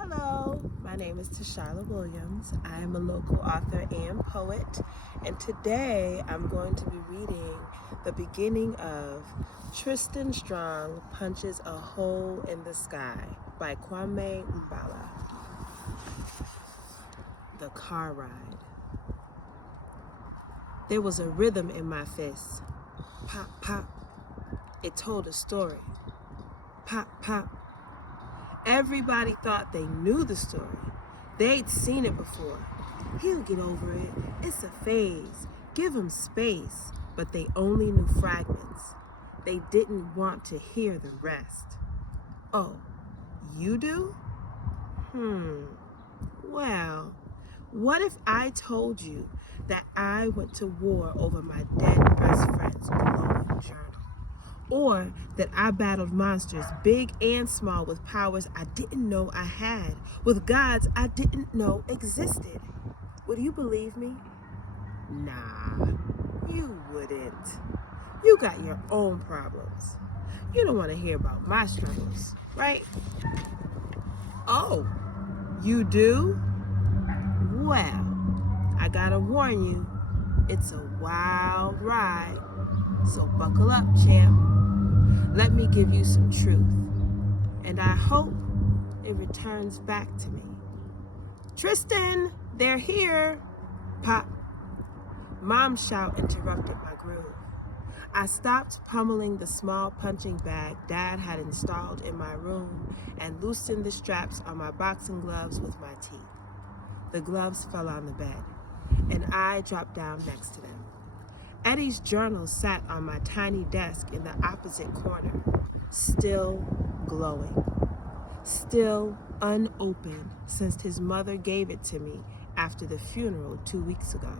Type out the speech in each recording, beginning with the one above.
Hello, my name is Tashala Williams. I am a local author and poet, and today I'm going to be reading the beginning of Tristan Strong Punches a Hole in the Sky by Kwame Mbalia. The car ride. There was a rhythm in my fist. Pop, pop. It told a story. Pop, pop. Everybody thought they knew the story. They'd seen it before. He'll get over it. It's a phase. Give him space. But they only knew fragments. They didn't want to hear the rest. Oh, you do? Well, what if I told you that I went to war over my dead best friend's glowing journal? Or that I battled monsters, big and small, with powers I didn't know I had, with gods I didn't know existed. Would you believe me? Nah, you wouldn't. You got your own problems. You don't want to hear about my struggles, right? Oh, you do? Well, I gotta warn you, it's a wild ride. So buckle up, champ. Let me give you some truth, and I hope it returns back to me. Tristan, they're here. Pop. Mom's shout interrupted my groove. I stopped pummeling the small punching bag Dad had installed in my room and loosened the straps on my boxing gloves with my teeth. The gloves fell on the bed, and I dropped down next to them. Eddie's journal sat on my tiny desk in the opposite corner, still glowing, still unopened since his mother gave it to me after the funeral 2 weeks ago.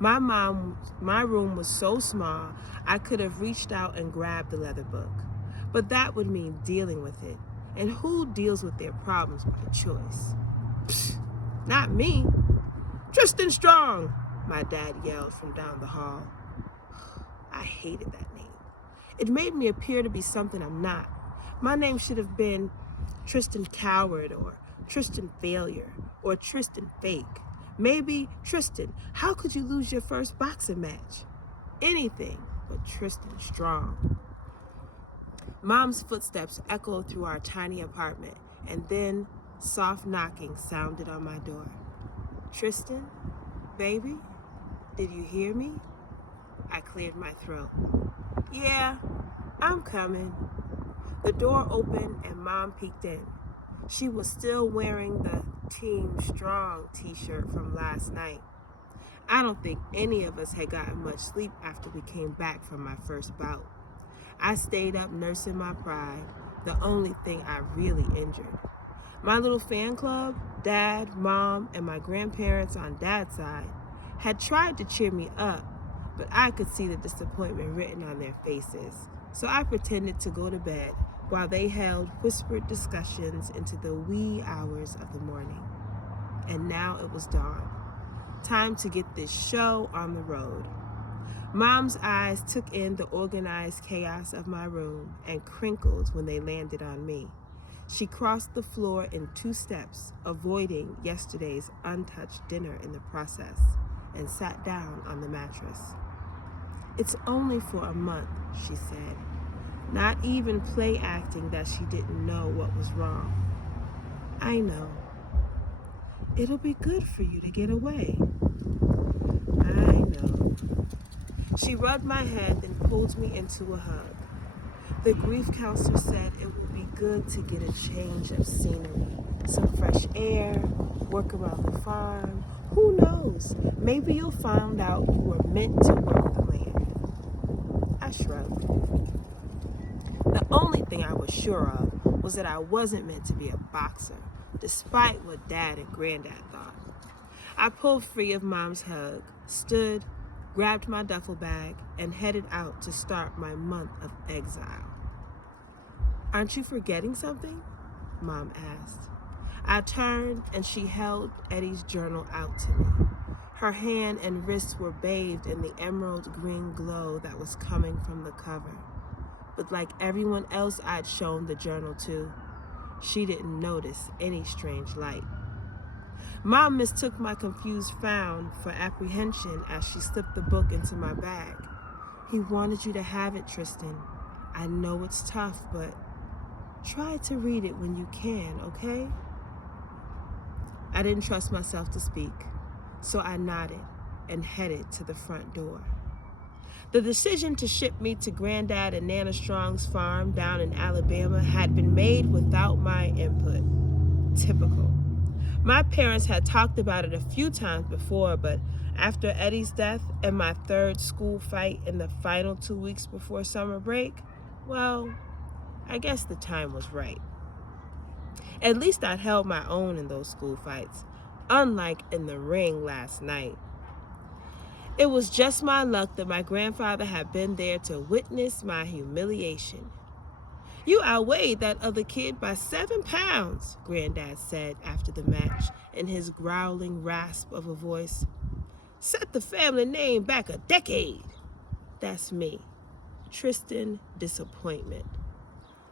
My room was so small I could have reached out and grabbed the leather book, but that would mean dealing with it, and who deals with their problems by choice? Pfft, not me. Tristan Strong! My dad yelled from down the hall. I hated that name. It made me appear to be something I'm not. My name should have been Tristan Coward, or Tristan Failure, or Tristan Fake. Maybe Tristan, how could you lose your first boxing match? Anything but Tristan Strong. Mom's footsteps echoed through our tiny apartment, and then soft knocking sounded on my door. Tristan? Baby? Did you hear me? I cleared my throat. Yeah, I'm coming. The door opened and Mom peeked in. She was still wearing the Team Strong t-shirt from last night. I don't think any of us had gotten much sleep after we came back from my first bout. I stayed up nursing my pride, the only thing I really injured. My little fan club, Dad, Mom, and my grandparents on Dad's side, had tried to cheer me up, but I could see the disappointment written on their faces, so I pretended to go to bed while they held whispered discussions into the wee hours of the morning. And now it was dawn. Time to get this show on the road. Mom's eyes took in the organized chaos of my room and crinkled when they landed on me. She crossed the floor in 2 steps, avoiding yesterday's untouched dinner in the process, and sat down on the mattress. It's only for a month, she said, not even play acting that she didn't know what was wrong. I know. It'll be good for you to get away. I know. She rubbed my head and pulled me into a hug. The grief counselor said it would be good to get a change of scenery, some fresh air, work around the farm. Who knows? Maybe you'll find out you were meant to work the land. I shrugged. The only thing I was sure of was that I wasn't meant to be a boxer, despite what Dad and Granddad thought. I pulled free of Mom's hug, stood, grabbed my duffel bag, and headed out to start my month of exile. Aren't you forgetting something? Mom asked. I turned and she held Eddie's journal out to me. Her hand and wrists were bathed in the emerald green glow that was coming from the cover. But like everyone else I'd shown the journal to, She didn't notice any strange light. Mom mistook my confused frown for apprehension as she slipped the book into my bag. He wanted you to have it, Tristan. I know it's tough, but try to read it when you can, okay? I didn't trust myself to speak, so I nodded and headed to the front door. The decision to ship me to Granddad and Nana Strong's farm down in Alabama had been made without my input. Typical. My parents had talked about it a few times before, but after Eddie's death and my third school fight in the final 2 weeks before summer break, well, I guess the time was right. At least I'd held my own in those school fights, unlike in the ring last night. It was just my luck that my grandfather had been there to witness my humiliation. You outweighed that other kid by 7 pounds, Granddad said after the match in his growling rasp of a voice. Set the family name back a decade. That's me, Tristan Disappointment.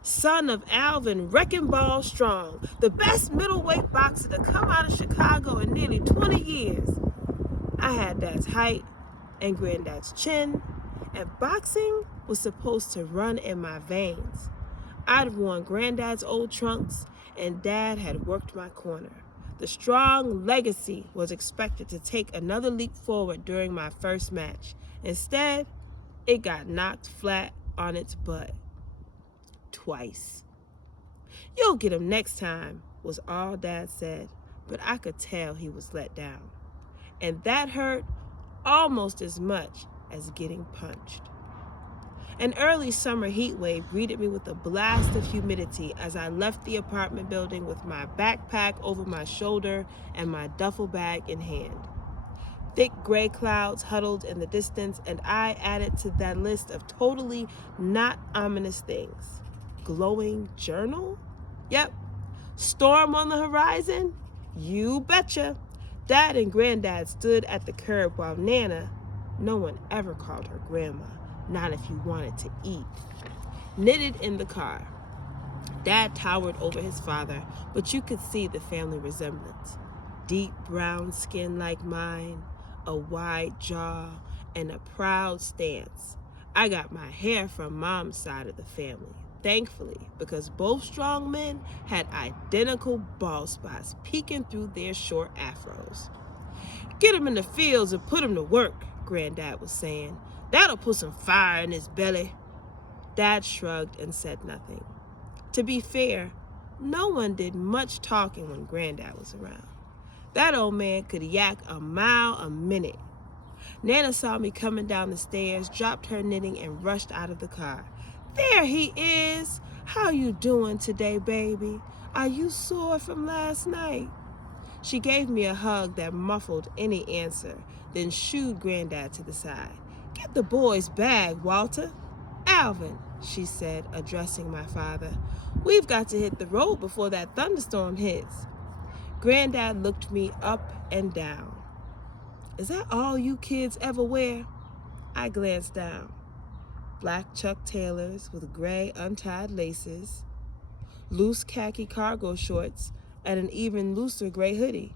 Son of Alvin Wrecking Ball Strong, the best middleweight boxer to come out of Chicago in nearly 20 years. I had Dad's height and Granddad's chin, and boxing was supposed to run in my veins. I'd worn Granddad's old trunks, and Dad had worked my corner. The Strong legacy was expected to take another leap forward during my first match. Instead, it got knocked flat on its butt. Twice. You'll get him next time, was all Dad said, but I could tell he was let down. And that hurt almost as much as getting punched. An early summer heat wave greeted me with a blast of humidity as I left the apartment building with my backpack over my shoulder and my duffel bag in hand. Thick gray clouds huddled in the distance, and I added to that list of totally not ominous things. Glowing journal? Yep. Storm on the horizon? You betcha. Dad and Granddad stood at the curb while Nana, no one ever called her Grandma, not if you wanted to eat, knitted in the car. Dad towered over his father, but you could see the family resemblance. Deep brown skin like mine, a wide jaw, and a proud stance. I got my hair from Mom's side of the family, thankfully, because both strong men had identical bald spots peeking through their short afros. Get him in the fields and put him to work, Granddad was saying. That'll put some fire in his belly. Dad shrugged and said nothing. To be fair, no one did much talking when Granddad was around. That old man could yak a mile a minute. Nana saw me coming down the stairs, dropped her knitting, and rushed out of the car. There he is. How you doing today, baby? Are you sore from last night? She gave me a hug that muffled any answer, then shooed Granddad to the side. Get the boy's bag, Walter. Alvin, she said, addressing my father. We've got to hit the road before that thunderstorm hits. Granddad looked me up and down. Is that all you kids ever wear? I glanced down. Black Chuck Taylors with gray untied laces, loose khaki cargo shorts, and an even looser gray hoodie.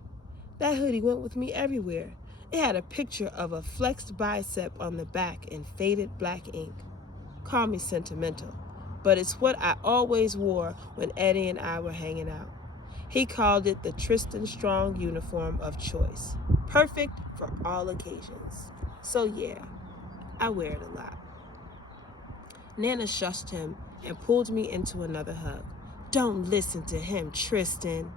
That hoodie went with me everywhere. It had a picture of a flexed bicep on the back in faded black ink. Call me sentimental, but it's what I always wore when Eddie and I were hanging out. He called it the Tristan Strong uniform of choice, perfect for all occasions. So yeah, I wear it a lot. Nana shushed him and pulled me into another hug. Don't listen to him, Tristan.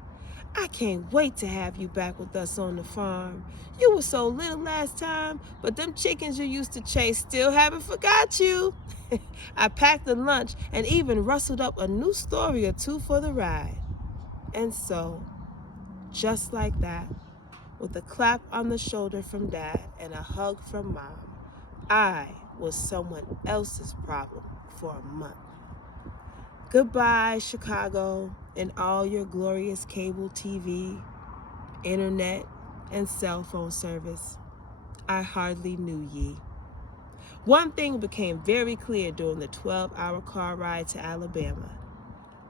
I can't wait to have you back with us on the farm. You were so little last time, but them chickens you used to chase still haven't forgot you. I packed a lunch and even rustled up a new story or two for the ride. And so, just like that, with a clap on the shoulder from Dad and a hug from Mom, I was someone else's problem for a month. Goodbye, Chicago, and all your glorious cable TV, internet, and cell phone service. I hardly knew ye. One thing became very clear during the 12-hour car ride to Alabama.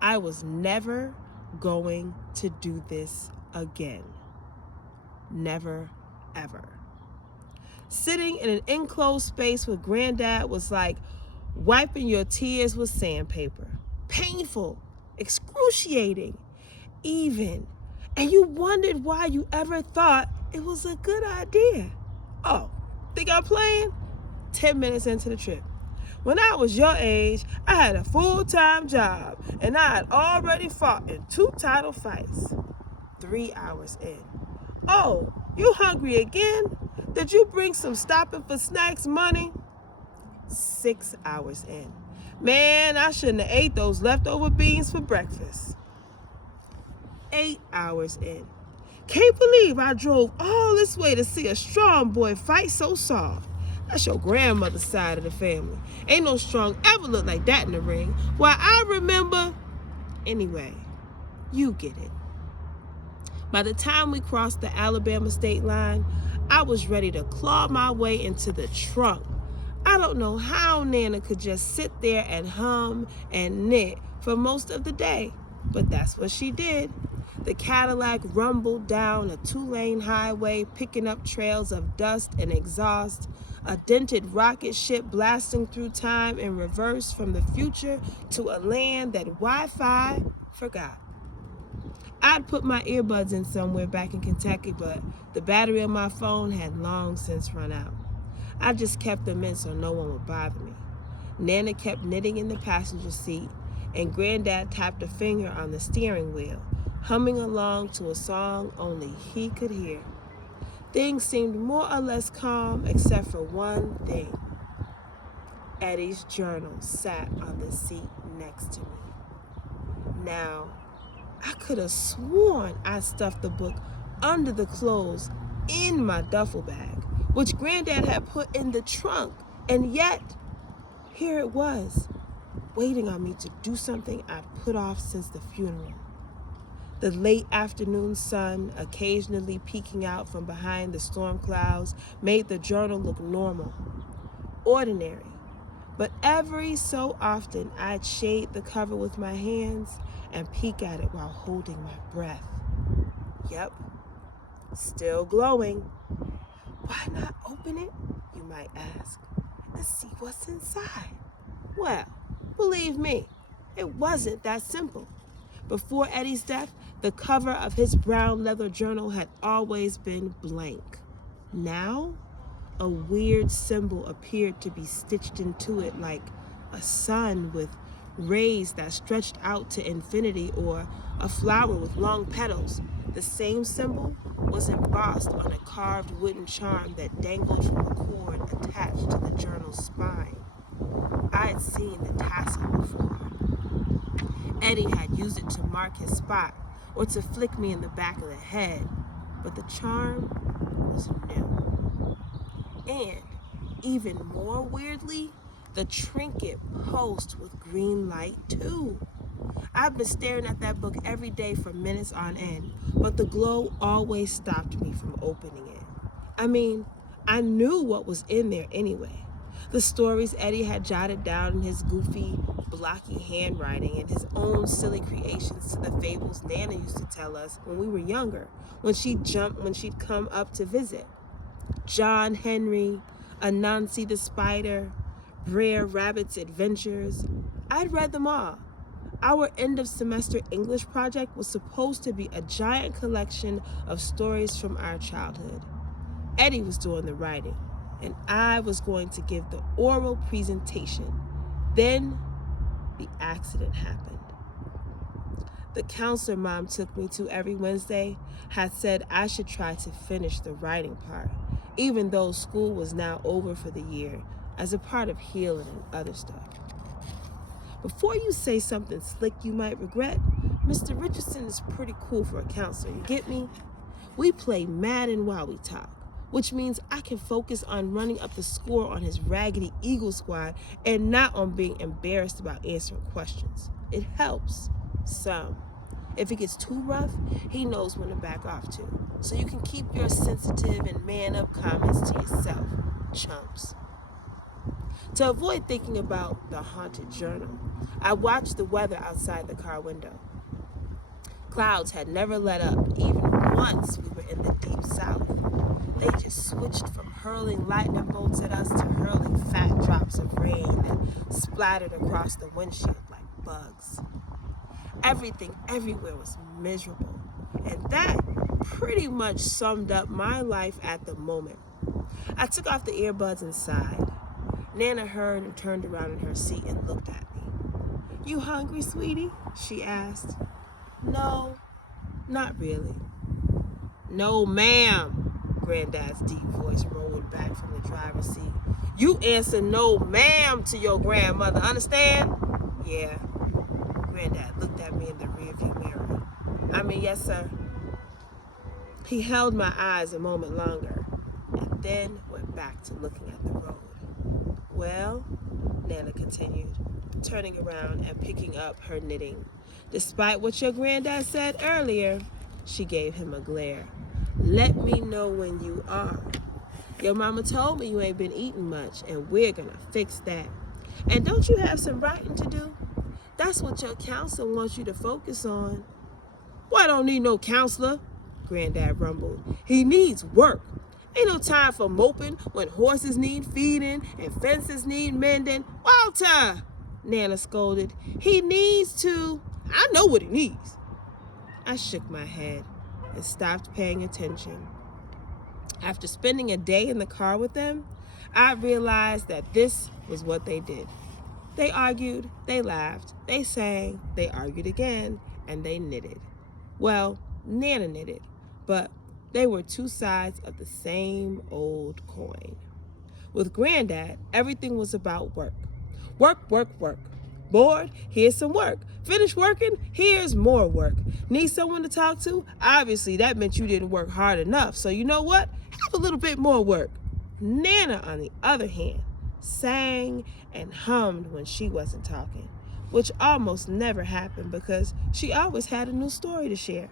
I was never going to do this again. Never, ever. Sitting in an enclosed space with Granddad was like wiping your tears with sandpaper. Painful, excruciating, even. And you wondered why you ever thought it was a good idea. Oh, think I'm playing? 10 minutes into the trip. When I was your age, I had a full-time job, and I had already fought in 2 title fights. 3 hours in. Oh, you hungry again? Did you bring some stopping for snacks money? 6 hours in. Man, I shouldn't have ate those leftover beans for breakfast. 8 hours in. Can't believe I drove all this way to see a strong boy fight so soft. That's your grandmother's side of the family. Ain't no strong ever looked like that in the ring. Why, I remember. Anyway, you get it. By the time we crossed the Alabama state line, I was ready to claw my way into the trunk. I don't know how Nana could just sit there and hum and knit for most of the day, but that's what she did. The Cadillac rumbled down a 2-lane highway, picking up trails of dust and exhaust, a dented rocket ship blasting through time in reverse from the future to a land that Wi-Fi forgot. I'd put my earbuds in somewhere back in Kentucky, but the battery on my phone had long since run out. I just kept them in so no one would bother me. Nana kept knitting in the passenger seat, and Granddad tapped a finger on the steering wheel, humming along to a song only he could hear. Things seemed more or less calm except for one thing. Eddie's journal sat on the seat next to me. Now, I could have sworn I stuffed the book under the clothes in my duffel bag, which Granddad had put in the trunk, and yet here it was, waiting on me to do something I'd put off since the funeral. The late afternoon sun, occasionally peeking out from behind the storm clouds, made the journal look normal, ordinary. But every so often, I'd shade the cover with my hands and peek at it while holding my breath. Yep, still glowing. Why not open it, you might ask, and see what's inside? Well, believe me, it wasn't that simple. Before Eddie's death, the cover of his brown leather journal had always been blank. Now, a weird symbol appeared to be stitched into it, like a sun with rays that stretched out to infinity, or a flower with long petals. The same symbol was embossed on a carved wooden charm that dangled from a cord attached to the journal's spine. I had seen the tassel before. Eddie had used it to mark his spot or to flick me in the back of the head, but the charm was new. And, even more weirdly, the trinket pulsed with green light too. I've been staring at that book every day for minutes on end, but the glow always stopped me from opening it. I mean, I knew what was in there anyway. The stories Eddie had jotted down in his goofy, blocky handwriting, and his own silly creations to the fables Nana used to tell us when we were younger, when she'd come up to visit. John Henry, Anansi the Spider, Brer Rabbit's Adventures. I'd read them all. Our end of semester English project was supposed to be a giant collection of stories from our childhood. Eddie was doing the writing, and I was going to give the oral presentation. Then the accident happened. The counselor Mom took me to every Wednesday had said I should try to finish the writing part, even though school was now over for the year, as a part of healing and other stuff. Before you say something slick you might regret, Mr. Richardson is pretty cool for a counselor, you get me? We play Madden while we talk, which means I can focus on running up the score on his Raggedy Eagle squad and not on being embarrassed about answering questions. It helps some. If it gets too rough, he knows when to back off to. So you can keep your sensitive and man-up comments to yourself, chumps. To avoid thinking about the haunted journal, I watched the weather outside the car window. Clouds had never let up, even once we were in the deep south. They just switched from hurling lightning bolts at us to hurling fat drops of rain that splattered across the windshield like bugs. Everything everywhere was miserable, and that pretty much summed up my life at the moment. I took off the earbuds and sighed. Nana heard and turned around in her seat and looked at me. "You hungry, sweetie?" she asked. "No, not really." "No, ma'am," Granddad's deep voice rolled back from the driver's seat. "You answer no, ma'am to your grandmother, understand?" "Yeah." Granddad looked at me in the rearview mirror. "I mean, yes, sir." He held my eyes a moment longer and then went back to looking at the road. "Well," Nana continued, turning around and picking up her knitting. "Despite what your granddad said earlier," she gave him a glare, "let me know when you are. Your mama told me you ain't been eating much, and we're gonna fix that. And don't you have some writing to do? That's what your counselor wants you to focus on." "Well, I don't need no counselor," Granddad rumbled. "He needs work. Ain't no time for moping when horses need feeding and fences need mending." "Walter," Nana scolded, "he needs to—" "I know what he needs." I shook my head and stopped paying attention. After spending a day in the car with them, I realized that this was what they did. They argued, they laughed, they sang, they argued again, and they knitted. Well, Nana knitted, but they were two sides of the same old coin. With Granddad, everything was about work. Work, work, work. Bored? Here's some work. Finished working? Here's more work. Need someone to talk to? Obviously, that meant you didn't work hard enough. So you know what? Have a little bit more work. Nana, on the other hand, sang and hummed when she wasn't talking, which almost never happened because she always had a new story to share.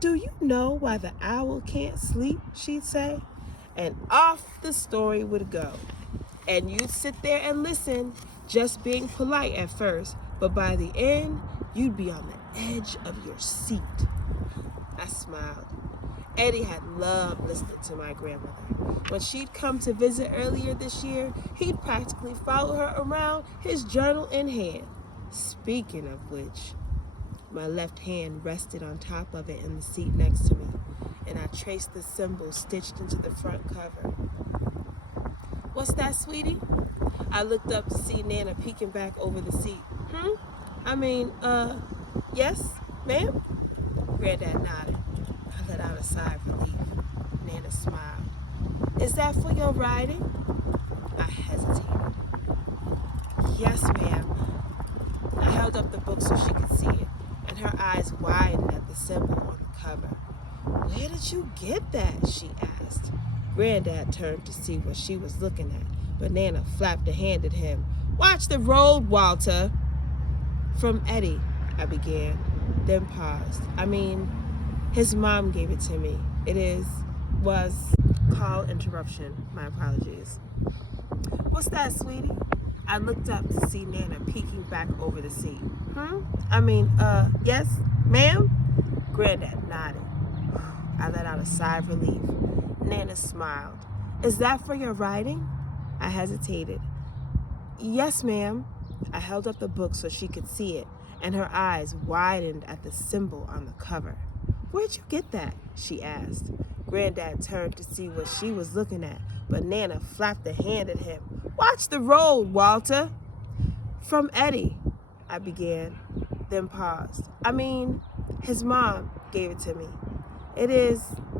"Do you know why the owl can't sleep?" she'd say. And off the story would go. And you'd sit there and listen, just being polite at first, but by the end, you'd be on the edge of your seat. I smiled. Eddie had loved listening to my grandmother. When she'd come to visit earlier this year, he'd practically follow her around, his journal in hand. Speaking of which, my left hand rested on top of it in the seat next to me, and I traced the symbol stitched into the front cover. "What's that, sweetie?" I looked up to see Nana peeking back over the seat. Yes, ma'am?" Granddad nodded. I let out a sigh of relief. Nana smiled. "Is that for your writing?" I hesitated. "Yes, ma'am." I held up the book so she could see it, and her eyes widened at the symbol on the cover. "Where did you get that?" she asked. Granddad turned to see what she was looking at, but Nana flapped a hand at him. "Watch the road, Walter." "From Eddie," I began, then paused. His mom gave it to me. Call interruption. My apologies. "What's that, sweetie?" I looked up to see Nana peeking back over the seat. Yes, ma'am?" Granddad nodded. I let out a sigh of relief. Nana smiled. "Is that for your writing?" I hesitated. "Yes, ma'am." I held up the book so she could see it, and her eyes widened at the symbol on the cover. "Where'd you get that?" she asked. Granddad turned to see what she was looking at, but Nana flapped a hand at him. "Watch the road, Walter." "From Eddie," I began, then paused. His mom gave it to me.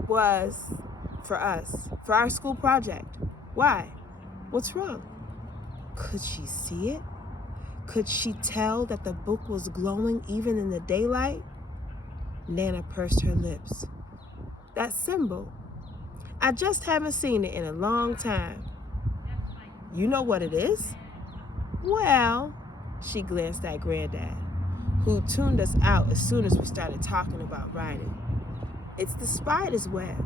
Was for us, for our school project." "Why? What's wrong?" Could she see it? Could she tell that the book was glowing even in the daylight? Nana pursed her lips. "That symbol. I just haven't seen it in a long time." "You know what it is?" "Well," she glanced at Granddad, who tuned us out as soon as we started talking about writing. "It's the spider's web,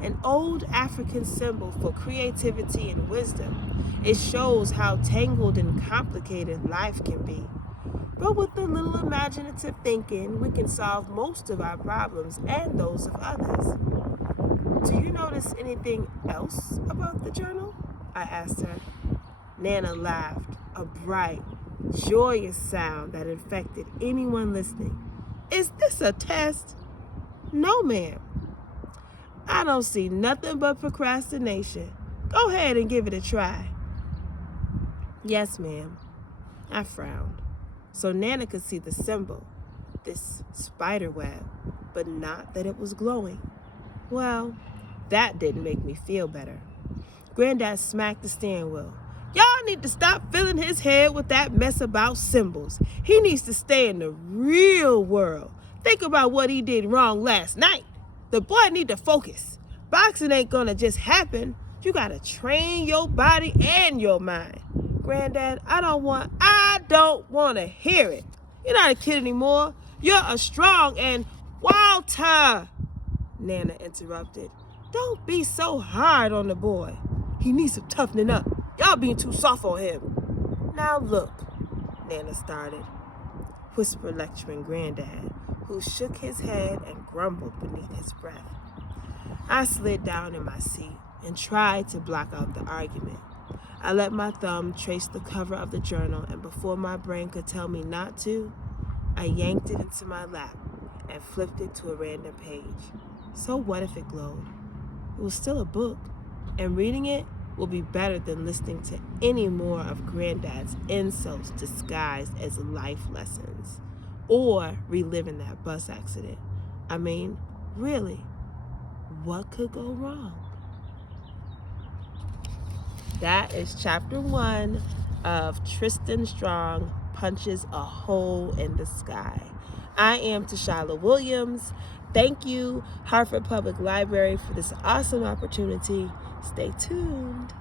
an old African symbol for creativity and wisdom. It shows how tangled and complicated life can be. But with a little imaginative thinking, we can solve most of our problems and those of others. Do you notice anything else about the journal? I asked her. Nana laughed, a bright, joyous sound that infected anyone listening. Is this a test? No, ma'am. I don't see nothing but procrastination. Go ahead and give it a try. Yes, ma'am. I frowned. So Nana could see the symbol, this spider web, but not that it was glowing. Well, that didn't make me feel better. Granddad smacked the steering wheel. Y'all need to stop filling his head with that mess about symbols. He needs to stay in the real world. Think about what he did wrong last night. The boy need to focus. Boxing ain't gonna just happen. You gotta train your body and your mind. Granddad, I don't want to hear it. You're not a kid anymore. You're a strong and Walter, Nana interrupted. Don't be so hard on the boy. He needs some toughening up. Y'all being too soft on him. Now look, Nana started, whisper lecturing Granddad, who shook his head and grumbled beneath his breath. I slid down in my seat and tried to block out the argument. I let my thumb trace the cover of the journal, and before my brain could tell me not to, I yanked it into my lap and flipped it to a random page. So what if it glowed? It was still a book, and reading it will be better than listening to any more of Granddad's insults disguised as life lessons, or reliving that bus accident. I mean, really, what could go wrong? That is chapter 1 of Tristan Strong Punches a Hole in the Sky. I am Tashala Williams. Thank you, Hartford Public Library, for this awesome opportunity. Stay tuned.